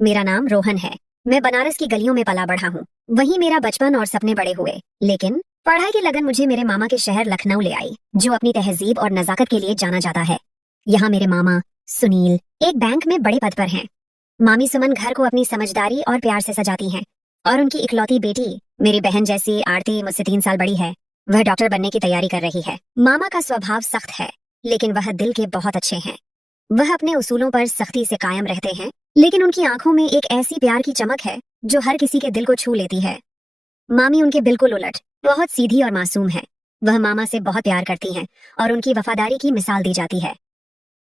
मेरा नाम रोहन है। मैं बनारस की गलियों में पला बढ़ा हूँ। वहीं मेरा बचपन और सपने बड़े हुए। लेकिन पढ़ाई की लगन मुझे मेरे मामा के शहर लखनऊ ले आई, जो अपनी तहजीब और नजाकत के लिए जाना जाता है। यहाँ मेरे मामा सुनील एक बैंक में बड़े पद पर हैं। मामी सुमन घर को अपनी समझदारी और प्यार से सजाती हैं। और उनकी इकलौती बेटी मेरी बहन जैसी आरती मुझसे 3 साल बड़ी है। वह डॉक्टर बनने की तैयारी कर रही है। मामा का स्वभाव सख्त है, लेकिन वह दिल के बहुत अच्छे हैं। वह अपने उसूलों पर सख्ती से कायम रहते हैं, लेकिन उनकी आंखों में एक ऐसी प्यार की चमक है जो हर किसी के दिल को छू लेती है। मामी उनके बिल्कुल उलट, बहुत सीधी और मासूम है। वह मामा से बहुत प्यार करती हैं और उनकी वफादारी की मिसाल दी जाती है।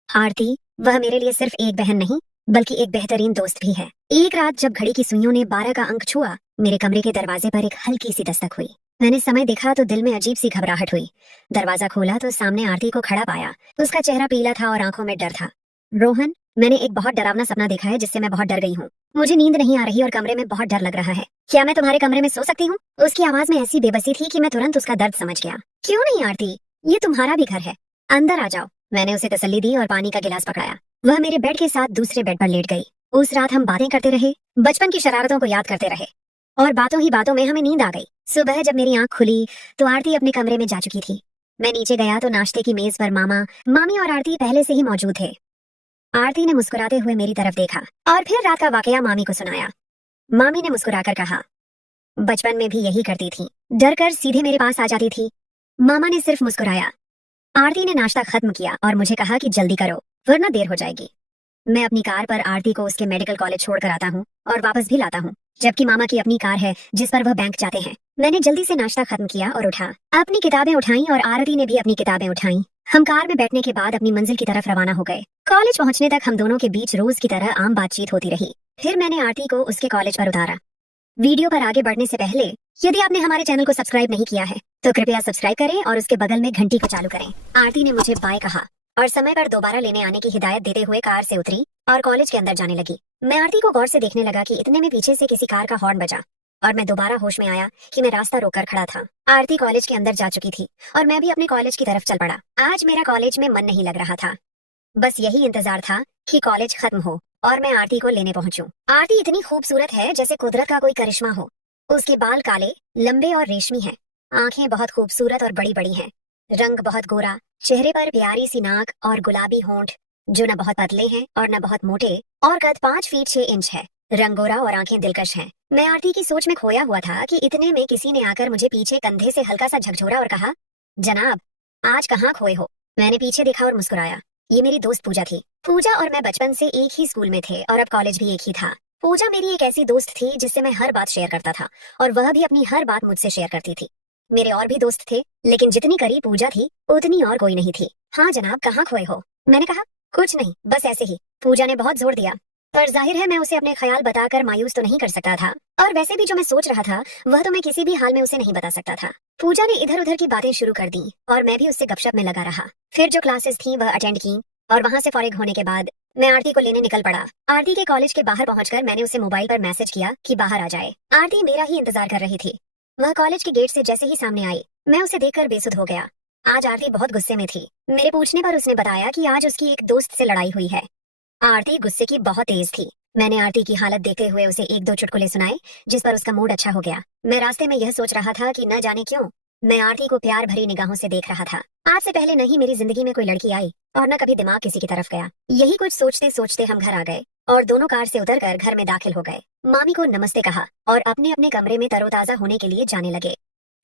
आरती, वह मेरे लिए सिर्फ एक बहन नहीं, बल्कि एक बेहतरीन दोस्त भी है। एक रात जब घड़ी की सुइयों ने 12 का अंक छुआ, मेरे कमरे के दरवाजे पर एक हल्की सी दस्तक हुई। मैंने समय देखा तो दिल में अजीब सी घबराहट हुई। दरवाजा खोला तो सामने आरती को खड़ा पाया। उसका चेहरा पीला था और आंखों में डर था। रोहन, मैंने एक बहुत डरावना सपना देखा है जिससे मैं बहुत डर गई हूँ। मुझे नींद नहीं आ रही और कमरे में बहुत डर लग रहा है। क्या मैं तुम्हारे कमरे में सो सकती हूँ? उसकी आवाज में ऐसी बेबसी थी कि मैं तुरंत उसका दर्द समझ गया। क्यों नहीं आरती, ये तुम्हारा भी घर है, अंदर आ जाओ। मैंने उसे तसल्ली दी और पानी का गिलास पकड़ाया। वह मेरे बेड के साथ दूसरे बेड पर लेट गई। उस रात हम बातें करते रहे, बचपन की शरारतों को याद करते रहे, और बातों ही बातों में हमें नींद आ गई। सुबह जब मेरी आंख खुली तो आरती अपने कमरे में जा चुकी थी। मैं नीचे गया तो नाश्ते की मेज पर मामा, मामी और आरती पहले से ही मौजूद थे। आरती ने मुस्कुराते हुए मेरी तरफ देखा और फिर रात का वाकया मामी को सुनाया। मामी ने मुस्कुराकर कहा, बचपन में भी यही करती थी, डर कर सीधे मेरे पास आ जाती थी। मामा ने सिर्फ मुस्कुराया। आरती ने नाश्ता खत्म किया और मुझे कहा कि जल्दी करो वरना देर हो जाएगी। मैं अपनी कार पर आरती को उसके मेडिकल कॉलेज छोड़कर आता हूँ और वापस भी लाता हूँ, जबकि मामा की अपनी कार है जिस पर वह बैंक जाते हैं। मैंने जल्दी से नाश्ता खत्म किया और उठा, अपनी किताबें उठाई और आरती ने भी अपनी किताबें उठाई। हम कार में बैठने के बाद अपनी मंजिल की तरफ रवाना हो गए। कॉलेज पहुंचने तक हम दोनों के बीच रोज की तरह आम बातचीत होती रही। फिर मैंने आरती को उसके कॉलेज पर उतारा। वीडियो पर आगे बढ़ने से पहले यदि आपने हमारे चैनल को सब्सक्राइब नहीं किया है तो कृपया सब्सक्राइब करें और उसके बगल में घंटी को चालू करें। आरती ने मुझे बाय कहा और समय पर दोबारा लेने आने की हिदायत देते हुए कार से उतरी और कॉलेज के अंदर जाने लगी। मैं आरती को गौर से देखने लगा कि इतने में पीछे से किसी कार का हॉर्न बजा और मैं दोबारा होश में आया कि मैं रास्ता रोककर खड़ा था। आरती कॉलेज के अंदर जा चुकी थी और मैं भी अपने कॉलेज की तरफ चल पड़ा। आज मेरा कॉलेज में मन नहीं लग रहा था। बस यही इंतजार था कि कॉलेज खत्म हो और मैं आरती को लेने पहुंचूं। आरती इतनी खूबसूरत है जैसे कुदरत का कोई करिश्मा हो। उसके बाल काले, लंबे और रेशमी हैं। आंखें बहुत खूबसूरत और बड़ी बड़ी हैं। रंग बहुत गोरा, चेहरे पर प्यारी सी नाक और गुलाबी होंठ जो न बहुत पतले हैं और न बहुत मोटे, और कद 5 फीट 6 इंच है। रंग गोरा और आंखें दिलकश हैं। मैं आरती की सोच में खोया हुआ था कि इतने में किसी ने आकर मुझे पीछे कंधे से हल्का सा झकझोरा और कहा, जनाब, आज कहाँ खोए हो? मैंने पीछे देखा और मुस्कुराया। ये मेरी दोस्त पूजा थी। पूजा और मैं बचपन से एक ही स्कूल में थे और अब कॉलेज भी एक ही था। पूजा मेरी एक ऐसी दोस्त थी जिससे मैं हर बात शेयर करता था और वह भी अपनी हर बात मुझसे शेयर करती थी। मेरे और भी दोस्त थे, लेकिन जितनी करीब पूजा थी उतनी और कोई नहीं थी। हाँ जनाब, कहाँ खोए हो? मैंने कहा, कुछ नहीं, बस ऐसे ही। पूजा ने बहुत जोर दिया, पर जाहिर है मैं उसे अपने ख्याल बताकर मायूस तो नहीं कर सकता था, और वैसे भी जो मैं सोच रहा था वह तो मैं किसी भी हाल में उसे नहीं बता सकता था। पूजा ने इधर उधर की बातें शुरू कर दी और मैं भी उससे गपशप में लगा रहा। फिर जो क्लासेस थी वह अटेंड की और वहां से फारिग होने के बाद मैं आरती को लेने निकल पड़ा। आरती के कॉलेज के बाहर पहुंचकर मैंने उसे मोबाइल पर मैसेज किया कि बाहर आ जाए। आरती मेरा ही इंतजार कर रही थी। वह कॉलेज के गेट से जैसे ही सामने आई, मैं उसे देखकर बेसुध हो गया। आज आरती बहुत गुस्से में थी। मेरे पूछने पर उसने बताया कि आज उसकी एक दोस्त से लड़ाई हुई है। आरती गुस्से की बहुत तेज थी। मैंने आरती की हालत देखते हुए उसे 1-2 चुटकुले सुनाए, जिस पर उसका मूड अच्छा हो गया। मैं रास्ते में यह सोच रहा था कि न जाने क्यों मैं आरती को प्यार भरी निगाहों से देख रहा था। आज से पहले न ही मेरी जिंदगी में कोई लड़की आई और न कभी दिमाग किसी की तरफ गया। यही कुछ सोचते सोचते हम घर आ गए और दोनों कार से उतरकर घर में दाखिल हो गए। मामी को नमस्ते कहा और अपने अपने कमरे में तरोताजा होने के लिए जाने लगे।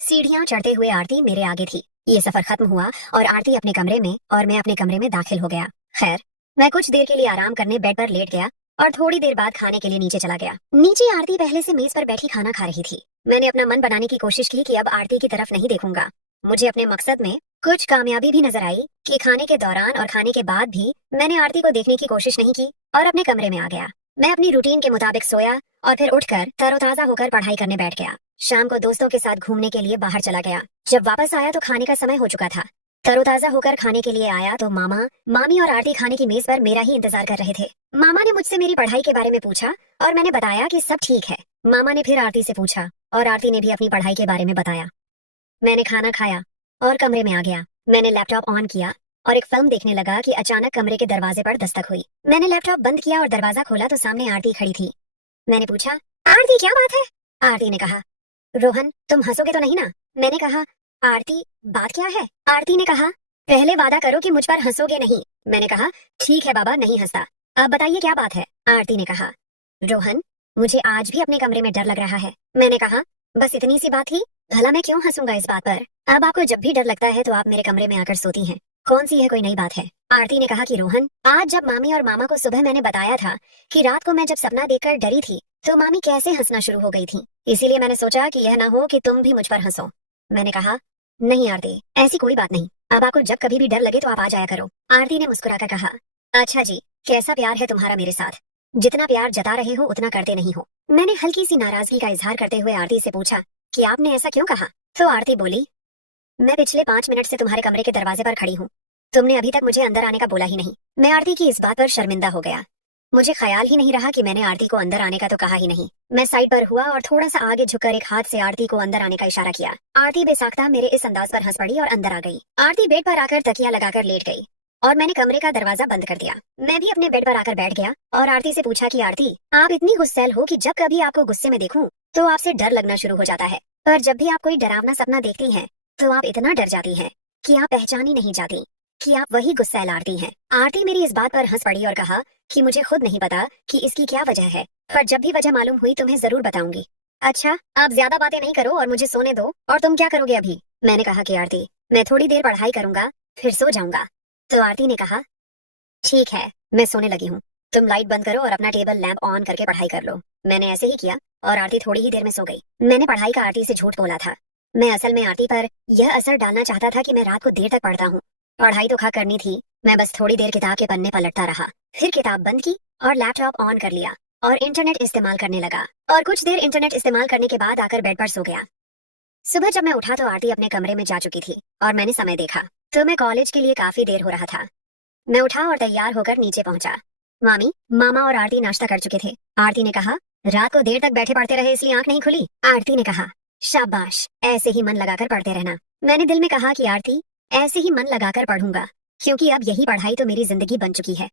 सीढ़ियां चढ़ते हुए आरती मेरे आगे थी। ये सफर खत्म हुआ और आरती अपने कमरे में और मैं अपने कमरे में दाखिल हो गया। खैर, मैं कुछ देर के लिए आराम करने बेड पर लेट गया और थोड़ी देर बाद खाने के लिए नीचे चला गया। नीचे आरती पहले से मेज पर बैठी खाना खा रही थी। मैंने अपना मन बनाने की कोशिश की कि अब आरती की तरफ नहीं देखूंगा। मुझे अपने मकसद में कुछ कामयाबी भी नजर आई कि खाने के दौरान और खाने के बाद भी मैंने आरती को देखने की कोशिश नहीं की और अपने कमरे में आ गया। मैं अपनी रूटीन के मुताबिक सोया और फिर उठकर तरोताजा होकर पढ़ाई करने बैठ गया। शाम को दोस्तों के साथ घूमने के लिए बाहर चला गया। जब वापस आया तो खाने का समय हो चुका था। तरोताजा होकर खाने के लिए आया तो मामा, मामी और आरती खाने की मेज पर मेरा ही इंतजार कर रहे थे। मामा ने मुझसे मेरी पढ़ाई के बारे में पूछा और मैंने बताया कि सब ठीक है। मामा ने फिर आरती से पूछा और आरती ने भी अपनी पढ़ाई के बारे में बताया। मैंने खाना खाया और कमरे में आ गया। मैंने लैपटॉप ऑन किया और एक फिल्म देखने लगा कि अचानक कमरे के दरवाजे पर दस्तक हुई। मैंने लैपटॉप बंद किया और दरवाजा खोला तो सामने आरती खड़ी थी। मैंने पूछा, आरती क्या बात है? आरती ने कहा, रोहन तुम हंसोगे तो नहीं ना? मैंने कहा, आरती बात क्या है? आरती ने कहा, पहले वादा करो कि मुझ पर हंसोगे नहीं। मैंने कहा, ठीक है बाबा, नहीं हंसता। अब बताइए क्या बात है? आरती ने कहा, रोहन मुझे आज भी अपने कमरे में डर लग रहा है। मैंने कहा, बस इतनी सी बात ही, भला मैं क्यों हंसूंगा इस बात पर? अब आपको जब भी डर लगता है तो आप मेरे कमरे में आकर सोती हैं। कौन सी है कोई नई बात है? आरती ने कहा कि रोहन, आज जब मामी और मामा को सुबह मैंने बताया था कि रात को मैं जब सपना देखकर डरी थी तो मामी कैसे हंसना शुरू हो गई थी, इसीलिए मैंने सोचा कि यह ना हो कि तुम भी मुझ पर हंसो। मैंने कहा, नहीं आरती, ऐसी कोई बात नहीं। अब आपको जब कभी भी डर लगे तो आप आ जाया करो। आरती ने मुस्कुराकर कहा, अच्छा जी, कैसा प्यार है तुम्हारा मेरे साथ? जितना प्यार जता रहे हो उतना करते नहीं हो। मैंने हल्की सी नाराजगी का इजहार करते हुए आरती से पूछा कि आपने ऐसा क्यों कहा? तो आरती बोली, मैं पिछले 5 मिनट से तुम्हारे कमरे के दरवाजे पर खड़ी हूँ, तुमने अभी तक मुझे अंदर आने का बोला ही नहीं। मैं आरती की इस बात पर शर्मिंदा हो गया। मुझे ख्याल ही नहीं रहा कि मैंने आरती को अंदर आने का तो कहा ही नहीं। मैं साइड पर हुआ और थोड़ा सा आगे झुककर एक हाथ से आरती को अंदर आने का इशारा किया। आरती बेसाख्ता मेरे इस अंदाज पर हंस पड़ी और अंदर आ गई। आरती बेड पर आकर तकिया लगाकर लेट गई और मैंने कमरे का दरवाजा बंद कर दिया। मैं भी अपने बेड पर आकर बैठ गया और आरती से पूछा कि आरती, आप इतनी गुस्सैल हो कि जब कभी आपको गुस्से में देखूं तो आपसे डर लगना शुरू हो जाता है, पर जब भी आप कोई डरावना सपना देखती हैं तो आप इतना डर जाती हैं कि आप पहचानी नहीं जाती कि आप वही गुस्सैल आरती हैं। आरती मेरी इस बात पर हंस पड़ी और कहा कि मुझे खुद नहीं पता कि इसकी क्या वजह है, पर जब भी वजह मालूम हुई तुम्हें जरूर बताऊंगी। अच्छा, आप ज्यादा बातें नहीं करो और मुझे सोने दो। और तुम क्या करोगे अभी? मैंने कहा कि आरती, मैं थोड़ी देर पढ़ाई करूंगा, फिर सो जाऊंगा। तो आरती ने कहा, ठीक है, मैं सोने लगी हूँ, तुम लाइट बंद करो और अपना टेबल लैंप ऑन करके पढ़ाई कर लो। मैंने ऐसे ही किया और आरती थोड़ी ही देर में सो गई। मैंने पढ़ाई का आरती से झूठ बोला था। मैं असल में आरती पर यह असर डालना चाहता था कि मैं रात को देर तक पढ़ता हूँ। पढ़ाई तो खा करनी थी, मैं बस थोड़ी देर किताब के पन्ने पलटता रहा, फिर किताब बंद की और लैपटॉप ऑन कर लिया और इंटरनेट इस्तेमाल करने लगा और कुछ देर इंटरनेट इस्तेमाल करने के बाद आकर बेड पर सो गया। सुबह जब मैं उठा तो आरती अपने कमरे में जा चुकी थी और मैंने समय देखा तो मैं कॉलेज के लिए काफी देर हो रहा था। मैं उठा और तैयार होकर नीचे पहुंचा। मामी, मामा और आरती नाश्ता कर चुके थे। आरती ने कहा, रात को देर तक बैठे पढ़ते रहे इसलिए आंख नहीं खुली? आरती ने कहा, शाबाश, ऐसे ही मन लगाकर पढ़ते रहना। मैंने दिल में कहा कि आरती, ऐसे ही मन लगाकर पढ़ूंगा, क्योंकि अब यही पढ़ाई तो मेरी जिंदगी बन चुकी है।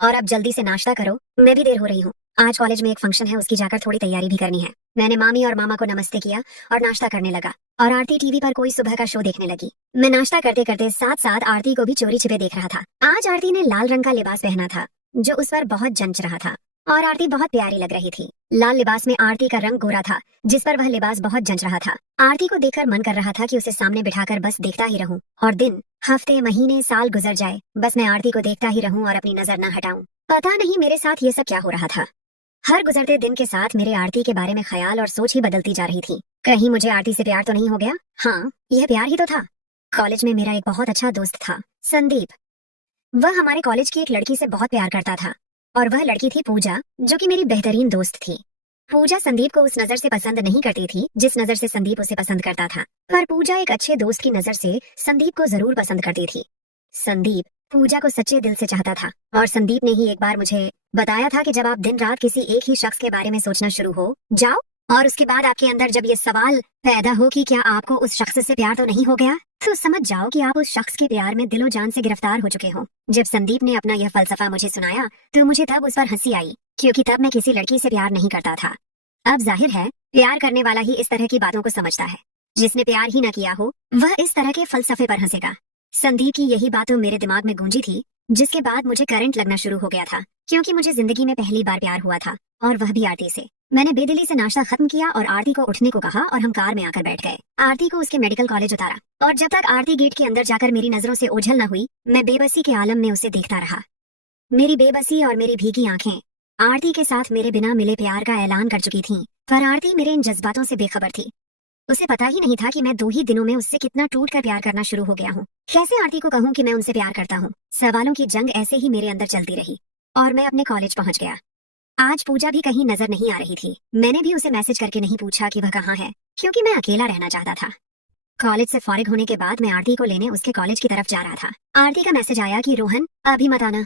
और अब जल्दी से नाश्ता करो, मैं भी देर हो रही हूँ। आज कॉलेज में एक फंक्शन है, उसकी जाकर थोड़ी तैयारी भी करनी है। मैंने मामी और मामा को नमस्ते किया और नाश्ता करने लगा और आरती टीवी पर कोई सुबह का शो देखने लगी। मैं नाश्ता करते करते साथ साथ आरती को भी चोरी छिपे देख रहा था। आज आरती ने लाल रंग का लिबास पहना था जो उस पर बहुत जंच रहा था और आरती बहुत प्यारी लग रही थी। लाल लिबास में आरती का रंग गोरा था जिस पर वह लिबास बहुत जंच रहा था। आरती को देखकर मन कर रहा था कि उसे सामने बिठाकर बस देखता ही रहूं और दिन, हफ्ते, महीने, साल गुजर जाए, बस मैं आरती को देखता ही रहूं और अपनी नजर न हटाऊं। पता नहीं मेरे साथ ये सब क्या हो रहा था। हर गुजरते दिन के साथ मेरे आरती के बारे में ख्याल और सोच ही बदलती जा रही थी। कहीं मुझे आरती से प्यार तो नहीं हो गया? हाँ, यह प्यार ही तो था। कॉलेज में मेरा एक बहुत अच्छा दोस्त था, संदीप। वह हमारे कॉलेज की एक लड़की से बहुत प्यार करता था और वह लड़की थी पूजा, जो कि मेरी बेहतरीन दोस्त थी। पूजा संदीप को उस नजर से पसंद नहीं करती थी जिस नजर से संदीप उसे पसंद करता था, पर पूजा एक अच्छे दोस्त की नजर से संदीप को जरूर पसंद करती थी। संदीप पूजा को सच्चे दिल से चाहता था और संदीप ने ही एक बार मुझे बताया था कि जब आप दिन रात किसी एक ही शख्स के बारे में सोचना शुरू हो जाओ और उसके बाद आपके अंदर जब ये सवाल पैदा हो कि क्या आपको उस शख्स से प्यार तो नहीं हो गया, तो समझ जाओ कि आप उस शख्स के प्यार में दिलो जान से गिरफ्तार हो चुके हो। जब संदीप ने अपना यह फलसफा मुझे सुनाया तो मुझे तब उस पर हंसी आई, क्योंकि तब मैं किसी लड़की से प्यार नहीं करता था। अब जाहिर है प्यार करने वाला ही इस तरह की बातों को समझता है। जिसने प्यार ही न किया हो वह इस तरह के फलसफे पर हंसेगा। संदीप की यही बातों मेरे दिमाग में गूंजी थी, जिसके बाद मुझे करंट लगना शुरू हो गया था, क्योंकि मुझे जिंदगी में पहली बार प्यार हुआ था और वह भी आरती से। मैंने बेदिली से नाश्ता खत्म किया और आरती को उठने को कहा और हम कार में आकर बैठ गए। आरती को उसके मेडिकल कॉलेज उतारा और जब तक आरती गेट के अंदर जाकर मेरी नजरों से ओझल न हुई, मैं बेबसी के आलम में उसे देखता रहा। मेरी बेबसी और मेरी भीगी आंखें आरती के साथ मेरे बिना मिले प्यार का ऐलान कर चुकी थीं, पर आरती मेरे इन जज्बातों से बेखबर थी। उसे पता ही नहीं था कि मैं 2 ही दिनों में उससे कितना टूट कर प्यार करना शुरू हो गया हूँ। कैसे आरती को कहूँ कि मैं उनसे प्यार करता हूँ? सवालों की जंग ऐसे ही मेरे अंदर चलती रही और मैं अपने कॉलेज पहुंच गया। आज पूजा भी कहीं नजर नहीं आ रही थी। मैंने भी उसे मैसेज करके नहीं पूछा कि वह कहाँ है, क्योंकि मैं अकेला रहना चाहता था। कॉलेज से फारिग होने के बाद मैं आरती को लेने उसके कॉलेज की तरफ जा रहा था। आरती का मैसेज आया कि रोहन अभी मत आना,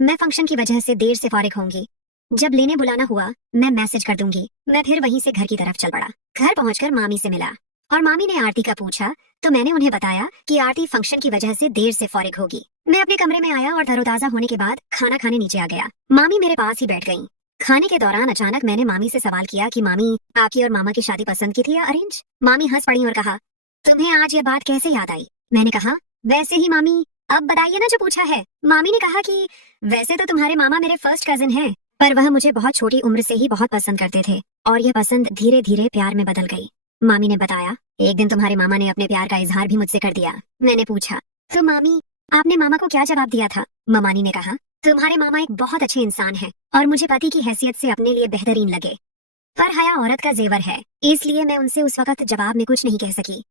मैं फंक्शन की वजह से देर से फारिग होंगी। जब लेने बुलाना हुआ मैं मैसेज कर दूंगी। मैं फिर वहीं से घर की तरफ चल पड़ा। घर पहुंचकर मामी से मिला और मामी ने आरती का पूछा तो मैंने उन्हें बताया कि आरती फंक्शन की वजह से देर से फारिग होगी। मैं अपने कमरे में आया और तरोताजा होने के बाद खाना खाने नीचे आ गया। मामी मेरे पास ही बैठ गईं। खाने के दौरान अचानक मैंने मामी से सवाल किया कि मामी, आपकी और मामा की शादी पसंद की थी या अरेंज? मामी हंस पड़ी और कहा, तुम्हें आज ये बात कैसे याद आई? मैंने कहा, वैसे ही मामी, अब बताइए ना जो पूछा है। मामी ने कहा कि वैसे तो तुम्हारे मामा मेरे फर्स्ट कजिन हैं, पर वह मुझे बहुत छोटी उम्र से ही बहुत पसंद करते थे और यह पसंद धीरे धीरे प्यार में बदल गई। मामी ने बताया, एक दिन तुम्हारे मामा ने अपने प्यार का इजहार भी मुझसे कर दिया। मैंने पूछा, तो मामी, आपने मामा को क्या जवाब दिया था? ममानी ने कहा, तुम्हारे मामा एक बहुत अच्छे इंसान हैं और मुझे पति की हैसियत से अपने लिए बेहतरीन लगे, पर हया औरत का जेवर है, इसलिए मैं उनसे उस वक्त जवाब में कुछ नहीं कह सकी।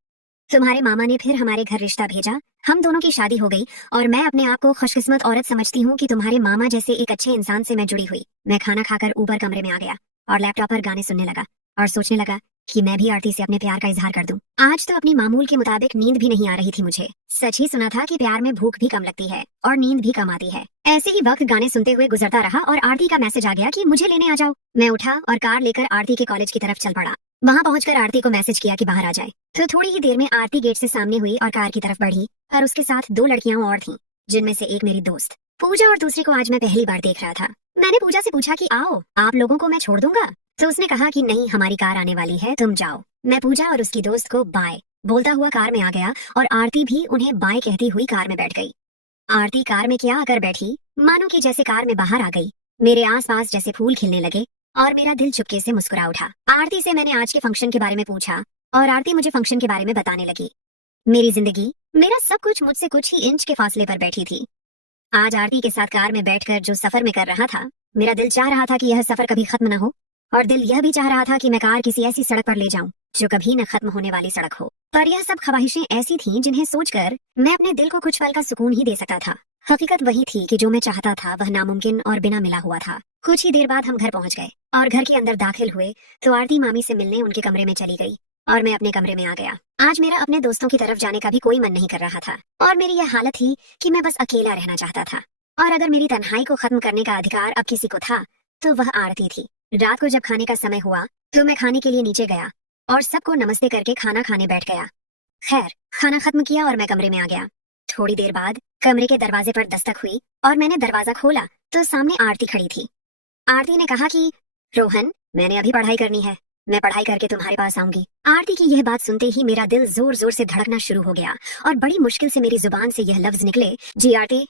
तुम्हारे मामा ने फिर हमारे घर रिश्ता भेजा, हम दोनों की शादी हो गई और मैं अपने आप को खुशकिस्मत औरत समझती हूँ कि तुम्हारे मामा जैसे एक अच्छे इंसान से मैं जुड़ी हुई। मैं खाना खाकर ऊपर कमरे में आ गया और लैपटॉप पर गाने सुनने लगा और सोचने लगा कि मैं भी आरती से अपने प्यार का इजहार कर दूं। आज तो अपनी मामूल के मुताबिक नींद भी नहीं आ रही थी मुझे। सच ही सुना था कि प्यार में भूख भी कम लगती है और नींद भी कम आती है। ऐसे ही वक्त गाने सुनते हुए गुजरता रहा और आरती का मैसेज आ गया कि मुझे लेने आ जाओ। मैं उठा और कार लेकर आरती के कॉलेज की तरफ चल पड़ा। वहाँ पहुंचकर आरती को मैसेज किया कि बाहर आ जाए, तो थोड़ी ही देर में आरती गेट से सामने हुई और कार की तरफ बढ़ी और उसके साथ 2 लड़कियां और थीं, जिनमें से एक मेरी दोस्त पूजा और दूसरी को आज मैं पहली बार देख रहा था। मैंने पूजा से पूछा कि आओ, आप लोगों को मैं छोड़ दूंगा, तो उसने कहा कि नहीं, हमारी कार आने वाली है, तुम जाओ। मैं पूजा और उसकी दोस्त को बाय बोलता हुआ कार में आ गया और आरती भी उन्हें बाय कहती हुई कार में बैठ गई। आरती कार में क्या आकर बैठी, मानो कि जैसे कार में बाहर आ गई। मेरे आसपास जैसे फूल खिलने लगे और मेरा दिल चुपके से मुस्कुरा उठा। आरती से मैंने आज के फंक्शन के बारे में पूछा और आरती मुझे फंक्शन के बारे में बताने लगी। मेरी जिंदगी, मेरा सब कुछ मुझसे कुछ ही इंच के फासले पर बैठी थी। आज आरती के साथ कार में बैठकर जो सफर में कर रहा था, मेरा दिल चाह रहा था कि यह सफर कभी खत्म न हो और दिल यह भी चाह रहा था कि मैं कार किसी ऐसी सड़क पर ले जाऊं जो कभी न खत्म होने वाली सड़क हो। पर यह सब ख्वाहिशें ऐसी थीं जिन्हें सोचकर मैं अपने दिल को कुछ पल का सुकून ही दे सकता था। हकीकत वही थी कि जो मैं चाहता था वह नामुमकिन और बिना मिला हुआ था। कुछ ही देर बाद हम घर पहुंच गए और घर के अंदर दाखिल हुए तो आरती मामी से मिलने उनके कमरे में चली गई और मैं अपने कमरे में आ गया। आज मेरा अपने दोस्तों की तरफ जाने का भी कोई मन नहीं कर रहा था और मेरी यह हालत थी कि मैं बस अकेला रहना चाहता था और अगर मेरी तन्हाई को खत्म करने का अधिकार अब किसी को था तो वह आरती थी। रात को जब खाने का समय हुआ तो मैं खाने के लिए नीचे गया और सबको नमस्ते करके खाना खाने बैठ गया। खैर, खाना खत्म किया और मैं कमरे में आ गया। थोड़ी देर बाद कमरे के दरवाजे पर दस्तक हुई और मैंने दरवाजा खोला तो सामने आरती खड़ी थी। आरती ने कहा कि रोहन, मैंने अभी पढ़ाई करनी है, मैं पढ़ाई करके तुम्हारे पास आऊंगी। आरती की यह बात सुनते ही मेरा दिल जोर जोर से धड़कना शुरू हो गया और बड़ी मुश्किल से मेरी जुबान से यह लफ्ज निकले, जी आरती।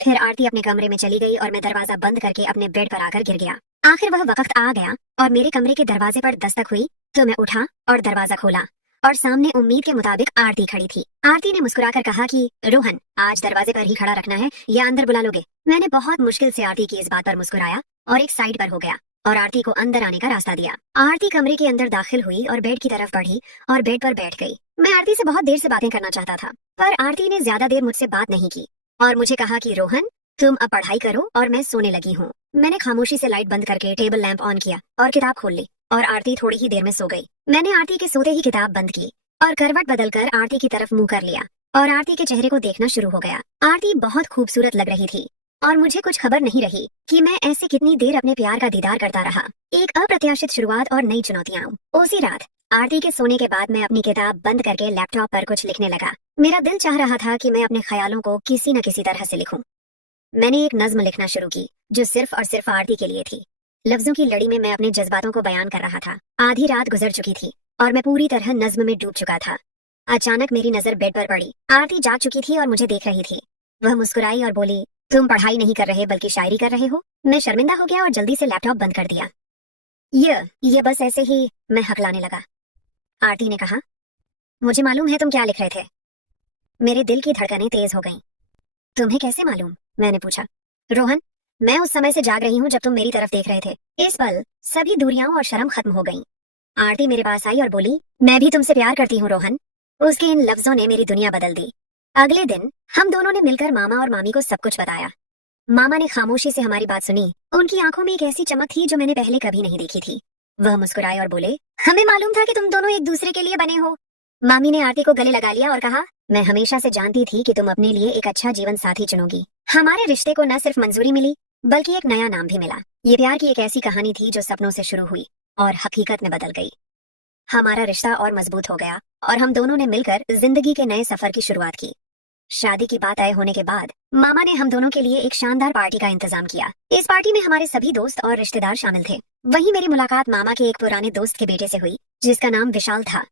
फिर आरती अपने कमरे में चली गई और मैं दरवाजा बंद करके अपने बेड पर आकर गिर गया। आखिर वह वक्त आ गया और मेरे कमरे के दरवाजे पर दस्तक हुई तो मैं उठा और दरवाजा खोला और सामने उम्मीद के मुताबिक आरती खड़ी थी। आरती ने मुस्कुराकर कहा कि रोहन, आज दरवाजे पर ही खड़ा रखना है या अंदर बुला लोगे? मैंने बहुत मुश्किल से आरती की इस बात पर मुस्कुराया और एक साइड पर हो गया और आरती को अंदर आने का रास्ता दिया। आरती कमरे के अंदर दाखिल हुई और बेड की तरफ बढ़ी और बेड पर बैठ गई। मैं आरती से बहुत देर से बातें करना चाहता था पर आरती ने ज्यादा देर मुझसे बात नहीं की और मुझे कहा कि रोहन, तुम अब पढ़ाई करो और मैं सोने लगी हूँ। मैंने खामोशी से लाइट बंद करके टेबल लैंप ऑन किया और किताब खोल ली और आरती थोड़ी ही देर में सो गई। मैंने आरती के सोते ही किताब बंद की और करवट बदलकर आरती की तरफ मुंह कर लिया और आरती के चेहरे को देखना शुरू हो गया। आरती बहुत खूबसूरत लग रही थी और मुझे कुछ खबर नहीं रही कि मैं ऐसे कितनी देर अपने प्यार का दीदार करता रहा। एक अप्रत्याशित शुरुआत और नई चुनौतियां। उसी रात आरती के सोने के बाद मैं अपनी किताब बंद करके लैपटॉप पर कुछ लिखने लगा। मेरा दिल चाह रहा था कि मैं अपने ख्यालों को किसी न किसी तरह से लिखूं। मैंने एक नज्म लिखना शुरू की जो सिर्फ और सिर्फ आरती के लिए थी। लफ्जों की लड़ी में मैं अपने जज्बातों को बयान कर रहा था। आधी रात गुजर चुकी थी और मैं पूरी तरह नज्म में डूब चुका था। अचानक मेरी नजर बेड पर पड़ी। आरती जाग चुकी थी और मुझे देख रही थी। वह मुस्कुराई और बोली, तुम पढ़ाई नहीं कर रहे बल्कि शायरी कर रहे हो? मैं शर्मिंदा हो गया और जल्दी से लैपटॉप बंद कर दिया। ये बस ऐसे ही, मैं हकलाने लगा। आरती ने कहा, मुझे मालूम है तुम क्या लिख रहे थे। मेरे दिल की धड़कनें तेज हो गईं। तुम्हें कैसे मालूम? मैंने पूछा। रोहन, मैं उस समय से जाग रही हूँ जब तुम मेरी तरफ देख रहे थे। इस पल सभी दूरियां और शर्म खत्म हो गईं। आरती मेरे पास आई और बोली, मैं भी तुमसे प्यार करती हूँ रोहन। उसके इन लफ्जों ने मेरी दुनिया बदल दी। अगले दिन हम दोनों ने मिलकर मामा और मामी को सब कुछ बताया। मामा ने खामोशी से हमारी बात सुनी। उनकी आंखों में एक ऐसी चमक थी जो मैंने पहले कभी नहीं देखी थी। वह मुस्कुराए और बोले, हमें मालूम था कि तुम दोनों एक दूसरे के लिए बने हो। मामी ने आरती को गले लगा लिया और कहा, मैं हमेशा से जानती थी कि तुम अपने लिए एक अच्छा जीवन साथी चुनोगी। हमारे रिश्ते को न सिर्फ मंजूरी मिली बल्कि एक नया नाम भी मिला। ये प्यार की एक ऐसी कहानी थी जो सपनों से शुरू हुई और हकीकत में बदल गई। हमारा रिश्ता और मजबूत हो गया और हम दोनों ने मिलकर जिंदगी के नए सफर की शुरुआत की। शादी की बात तय होने के बाद मामा ने हम दोनों के लिए एक शानदार पार्टी का इंतजाम किया। इस पार्टी में हमारे सभी दोस्त और रिश्तेदार शामिल थे। वहीं मेरी मुलाकात मामा के एक पुराने दोस्त के बेटे से हुई, जिसका नाम विशाल था।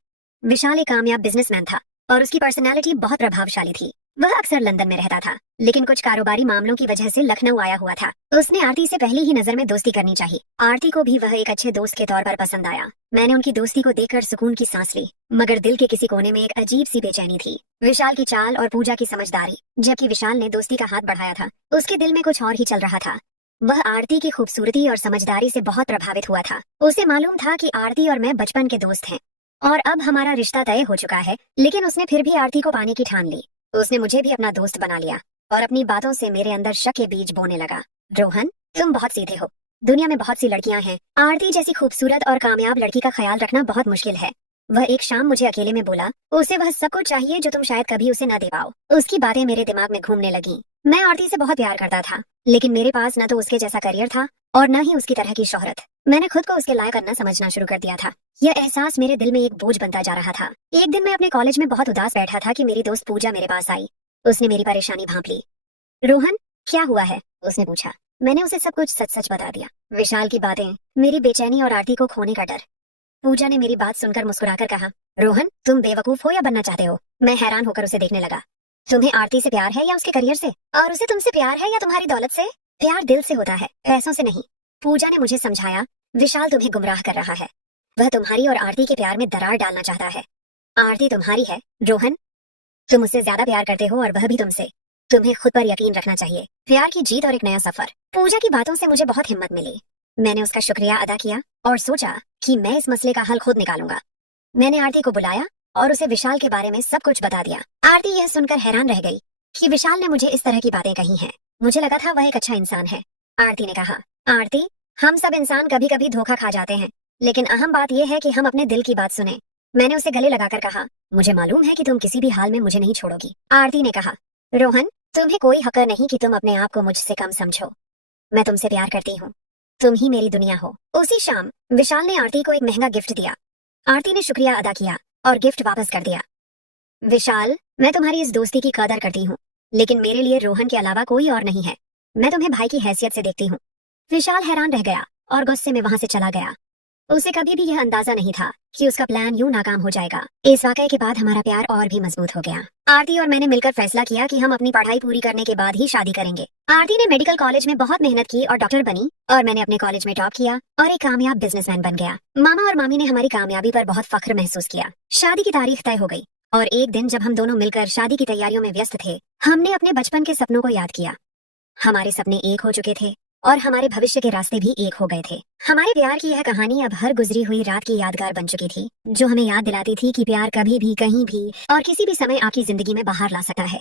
विशाल एक कामयाब बिजनेसमैन था और उसकी पर्सनैलिटी बहुत प्रभावशाली थी। वह अक्सर लंदन में रहता था, लेकिन कुछ कारोबारी मामलों की वजह से लखनऊ आया हुआ था। उसने आरती से पहली ही नजर में दोस्ती करनी चाहिए। आरती को भी वह एक अच्छे दोस्त के तौर पर पसंद आया। मैंने उनकी दोस्ती को देखकर सुकून की सांस ली, मगर दिल के किसी कोने में एक अजीब सी बेचैनी थी। विशाल की चाल और पूजा की समझदारी, जबकि विशाल ने दोस्ती का हाथ बढ़ाया था, उसके दिल में कुछ और ही चल रहा था। वह आरती की खूबसूरती और समझदारी से बहुत प्रभावित हुआ था। उसे मालूम था कि आरती और मैं बचपन के दोस्त हैं और अब हमारा रिश्ता तय हो चुका है, लेकिन उसने फिर भी आरती को पाने की ठान ली। उसने मुझे भी अपना दोस्त बना लिया और अपनी बातों से मेरे अंदर शक के बीज बोने लगा। रोहन, तुम बहुत सीधे हो। दुनिया में बहुत सी लड़कियां हैं, आरती जैसी खूबसूरत और कामयाब लड़की का ख्याल रखना बहुत मुश्किल है। वह एक शाम मुझे अकेले में बोला, उसे वह सब कुछ चाहिए जो तुम शायद कभी उसे न दे पाओ। उसकी बातें मेरे दिमाग में घूमने लगी। मैं आरती से बहुत प्यार करता था, लेकिन मेरे पास न तो उसके जैसा करियर था और न ही उसकी तरह की शोहरत। मैंने खुद को उसके लायक करना समझना शुरू कर दिया था। यह एहसास मेरे दिल में एक बोझ बनता जा रहा था। एक दिन मैं अपने कॉलेज में बहुत उदास बैठा था कि मेरी दोस्त पूजा मेरे पास आई। उसने मेरी परेशानी भांप ली। रोहन, क्या हुआ है? उसने पूछा। मैंने उसे सब कुछ सच सच बता दिया। विशाल की बातें, मेरी बेचैनी और आरती को खोने का डर। पूजा ने मेरी बात सुनकर मुस्कुराकर कहा, रोहन, तुम बेवकूफ हो या बनना चाहते हो? मैं हैरान होकर उसे देखने लगा। तुम्हें आरती से प्यार है या उसके करियर से? और उसे तुमसे प्यार है या तुम्हारी दौलत से? प्यार दिल से होता है, पैसों से नहीं। पूजा ने मुझे समझाया, विशाल तुम्हें गुमराह कर रहा है। वह तुम्हारी और आरती के प्यार में दरार डालना चाहता है। आरती तुम्हारी है रोहन, तुम उससे ज्यादा प्यार करते हो और वह भी तुमसे। तुम्हें खुद पर यकीन रखना चाहिए। प्यार की जीत और एक नया सफर। पूजा की बातों से मुझे बहुत हिम्मत मिली। मैंने उसका शुक्रिया अदा किया और सोचा कि मैं इस मसले का हल खुद निकालूंगा। मैंने आरती को बुलाया और उसे विशाल के बारे में सब कुछ बता दिया। आरती यह सुनकर हैरान रह गई कि विशाल ने मुझे इस तरह की बातें कही हैं। मुझे लगा था वह एक अच्छा इंसान है। आरती ने कहा, आरती, हम सब इंसान कभी कभी धोखा खा जाते हैं, लेकिन अहम बात यह है कि हम अपने दिल की बात सुने। मैंने उसे गले लगाकर कहा, मुझे मालूम है कि तुम किसी भी हाल में मुझे नहीं छोड़ोगी। आरती ने कहा, रोहन, तुम्हें कोई हक नहीं कि तुम अपने आप को मुझसे कम समझो। मैं तुमसे प्यार करती हूँ, तुम ही मेरी दुनिया हो। उसी शाम विशाल ने आरती को एक महंगा गिफ्ट दिया। आरती ने शुक्रिया अदा किया और गिफ्ट वापस कर दिया। विशाल, मैं तुम्हारी इस दोस्ती की कदर करती हूँ, लेकिन मेरे लिए रोहन के अलावा कोई और नहीं है। मैं तुम्हें भाई की हैसियत से देखती हूँ। विशाल हैरान रह गया और गुस्से में वहां से चला गया। उसे कभी भी यह अंदाजा नहीं था कि उसका प्लान यूं नाकाम हो जाएगा। इस वाकये के बाद हमारा प्यार और भी मजबूत हो गया। आरती और मैंने मिलकर फैसला किया कि हम अपनी पढ़ाई पूरी करने के बाद ही शादी करेंगे। आरती ने मेडिकल कॉलेज में बहुत मेहनत की और डॉक्टर बनी, और मैंने अपने कॉलेज में टॉप किया और एक कामयाब बिजनेसमैन बन गया। मामा और मामी ने हमारी कामयाबी पर बहुत फख्र महसूस किया। शादी की तारीख तय हो गई और एक दिन जब हम दोनों मिलकर शादी की तैयारियों में व्यस्त थे, हमने अपने बचपन के सपनों को याद किया। हमारे सपने एक हो चुके थे और हमारे भविष्य के रास्ते भी एक हो गए थे। हमारे प्यार की यह कहानी अब हर गुजरी हुई रात की यादगार बन चुकी थी, जो हमें याद दिलाती थी कि प्यार कभी भी, कहीं भी और किसी भी समय आपकी जिंदगी में बाहर ला सकता है।